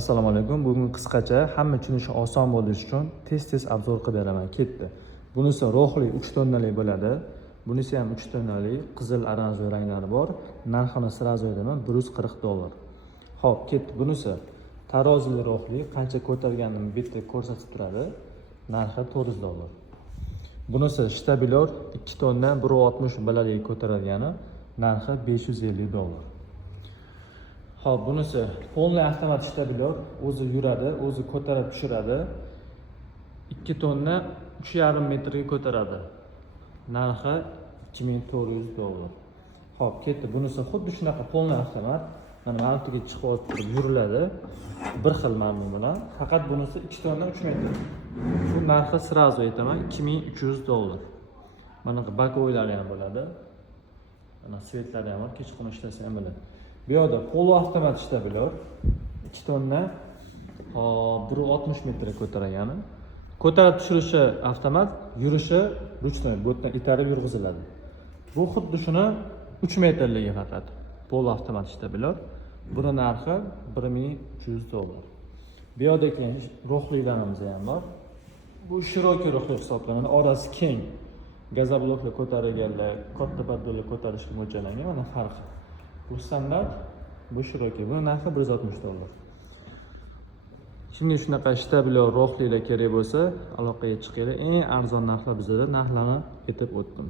Assalomu alaykum. Bugun qisqacha hamma tushunishi oson bo'lishi uchun tez obzor qilib beraman. Ketdi. Bunisi rohli 3 tonnalik bo'ladi. Bunisi ham 3 tonnalik, qizil oranjiy ranglari bor. Narxini sirazu aytaman, $140. Xo'p, ketdi. Bunisi tarozili rohli, qancha ko'targanini bu yerda ko'rsatib turadi. Narxi $400. Bunisi shtabilor 2 tonna 160 balalik ko'taradiani, narxi $550. Xo'p, bunisi polniy avtomat shtabilor, o'zi yuradi, o'zi ko'tarib tushiradi. 2 tonna 3,5 metrga ko'taradi. Narxi $2400. Xo'p, ketdi. Bunisi xuddi shunaqa polniy avtomat. Mana maltiga chiqib turib yuriladi. Bir xil marmon bilan. Faqat bunisi 2 tonna 3 metr. Shu narxi sirazu aytaman $2300. Mana bakoylari ham bo'ladi. Mana svetlari ham bor, kechqurun ishlasa ham bo'ladi. Bu yerda polo avtomat shtabilor 2 tonna 160 metrga ko'targani. Ko'tarib tushirishi avtomat, yurishi ruchnoy, bu yerdan itarib yurg'iziladi. Bu xuddi shuni 3 metrligi faqat. Polo avtomat shtabilor. Buni narxi $1300. Bu yerda keyin rohlilarimiz ham bor. Bu shirokiy rohli hisoblanadi. Orasi keng. Gazoblokni ko'targanlar, katta paddolni ko'tarishga mo'ljallangan, mana farqi. Bu standart, bu shirokiy. Buni narxi $160. Shunga shunaqa shtabilor rohlilar kerak bo'lsa, aloqaga chiqinglar. Eng arzon narxlar bizda, narxlarni aytib o'tdim.